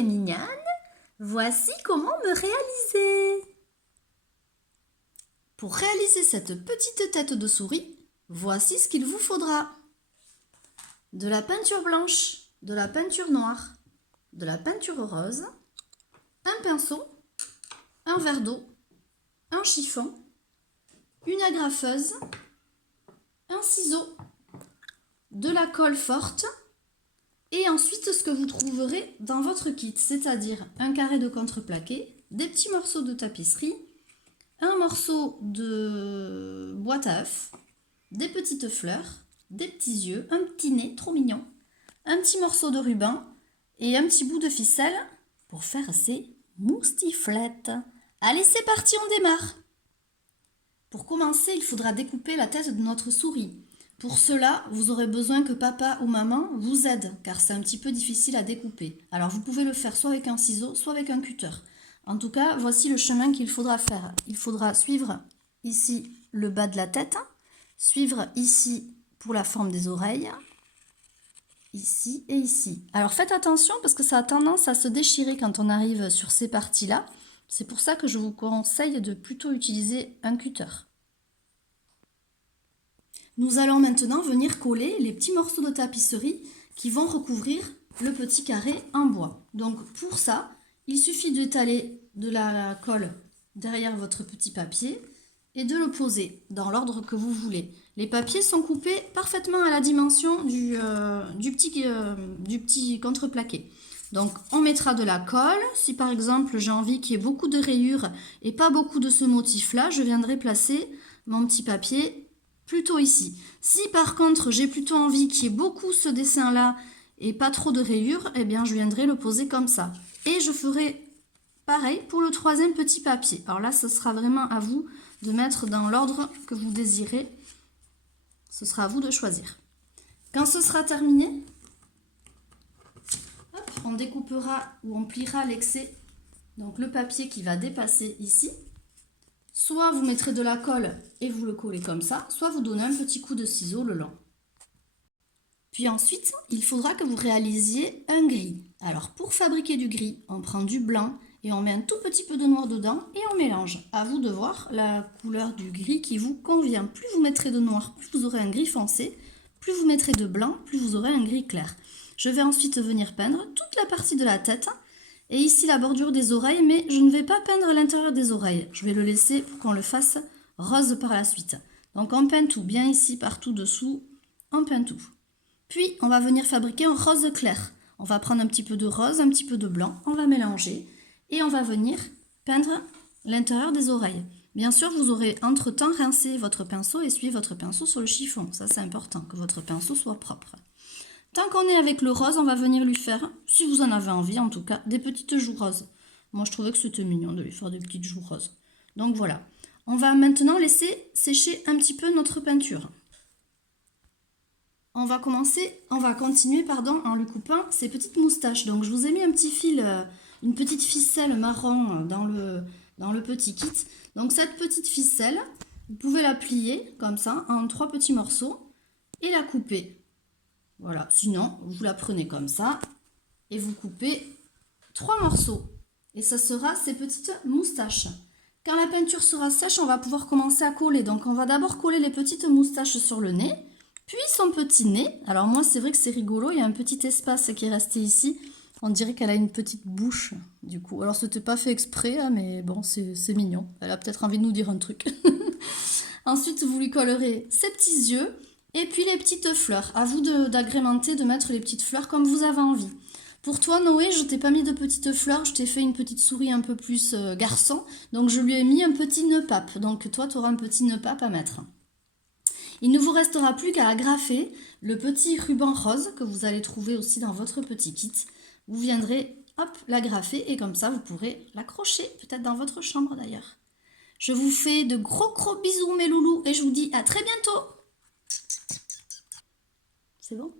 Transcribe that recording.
les mignonnes, voici comment me réaliser. Pour réaliser cette petite tête de souris, voici ce qu'il vous faudra. De la peinture blanche, de la peinture noire, de la peinture rose, un pinceau, un verre d'eau, un chiffon, une agrafeuse, un ciseau, de la colle forte et ensuite ce que vous trouverez dans votre kit, c'est-à-dire un carré de contreplaqué, des petits morceaux de tapisserie, un morceau de boîte à œufs, des petites fleurs, des petits yeux, un petit nez trop mignon, un petit morceau de ruban et un petit bout de ficelle pour faire ces moustiflettes. Allez, c'est parti, on démarre. Pour commencer, il faudra découper la tête de notre souris. Pour cela, vous aurez besoin que papa ou maman vous aide, car c'est un petit peu difficile à découper. Alors vous pouvez le faire soit avec un ciseau, soit avec un cutter. En tout cas, voici le chemin qu'il faudra faire. Il faudra suivre ici le bas de la tête, suivre ici pour la forme des oreilles, ici et ici. Alors faites attention parce que ça a tendance à se déchirer quand on arrive sur ces parties-là. C'est pour ça que je vous conseille de plutôt utiliser un cutter. Nous allons maintenant venir coller les petits morceaux de tapisserie qui vont recouvrir le petit carré en bois. Donc pour ça, il suffit d'étaler de la colle derrière votre petit papier et de le poser dans l'ordre que vous voulez. Les papiers sont coupés parfaitement à la dimension du petit contreplaqué. Donc on mettra de la colle. Si par exemple j'ai envie qu'il y ait beaucoup de rayures et pas beaucoup de ce motif-là, je viendrai placer mon petit papier plutôt ici. Si par contre j'ai plutôt envie qu'il y ait beaucoup ce dessin-là et pas trop de rayures, eh bien je viendrai le poser comme ça. Et je ferai pareil pour le troisième petit papier. Alors là, ce sera vraiment à vous de mettre dans l'ordre que vous désirez. Ce sera à vous de choisir. Quand ce sera terminé, hop, on découpera ou on pliera l'excès. Donc le papier qui va dépasser ici. Soit vous mettrez de la colle et vous le collez comme ça, soit vous donnez un petit coup de ciseau le long. Puis ensuite, il faudra que vous réalisiez un gris. Alors pour fabriquer du gris, on prend du blanc et on met un tout petit peu de noir dedans et on mélange. À vous de voir la couleur du gris qui vous convient. Plus vous mettrez de noir, plus vous aurez un gris foncé. Plus vous mettrez de blanc, plus vous aurez un gris clair. Je vais ensuite venir peindre toute la partie de la tête. Et ici la bordure des oreilles, mais je ne vais pas peindre l'intérieur des oreilles. Je vais le laisser pour qu'on le fasse rose par la suite. Donc on peint tout, bien ici, partout dessous, on peint tout. Puis on va venir fabriquer un rose clair. On va prendre un petit peu de rose, un petit peu de blanc, on va mélanger et on va venir peindre l'intérieur des oreilles. Bien sûr, vous aurez entre-temps rincé votre pinceau et essuyé votre pinceau sur le chiffon. Ça c'est important, que votre pinceau soit propre. Tant qu'on est avec le rose, on va venir lui faire, si vous en avez envie en tout cas, des petites joues roses. Moi je trouvais que c'était mignon de lui faire des petites joues roses. Donc voilà. On va maintenant laisser sécher un petit peu notre peinture. On va continuer en lui coupant ses petites moustaches. Donc je vous ai mis un petit fil, une petite ficelle marron dans le petit kit. Donc cette petite ficelle, vous pouvez la plier comme ça en 3 petits morceaux et la couper. Voilà, sinon vous la prenez comme ça et vous coupez 3 morceaux. Et ça sera ces petites moustaches. Quand la peinture sera sèche, on va pouvoir commencer à coller. Donc on va d'abord coller les petites moustaches sur le nez. Puis son petit nez. Alors moi c'est vrai que c'est rigolo, il y a un petit espace qui est resté ici. On dirait qu'elle a une petite bouche du coup. Alors c'était pas fait exprès, hein, mais bon c'est mignon. Elle a peut-être envie de nous dire un truc. Ensuite vous lui collerez ses petits yeux et puis les petites fleurs. À vous d'agrémenter, de mettre les petites fleurs comme vous avez envie. Pour toi Noé, je t'ai pas mis de petites fleurs, je t'ai fait une petite souris un peu plus garçon. Donc je lui ai mis un petit nœud pape. Donc toi tu auras un petit nœud pape à mettre. Il ne vous restera plus qu'à agrafer le petit ruban rose que vous allez trouver aussi dans votre petit kit. Vous viendrez, hop, l'agrafer et comme ça, vous pourrez l'accrocher, peut-être dans votre chambre d'ailleurs. Je vous fais de gros bisous mes loulous et je vous dis à très bientôt. C'est bon ?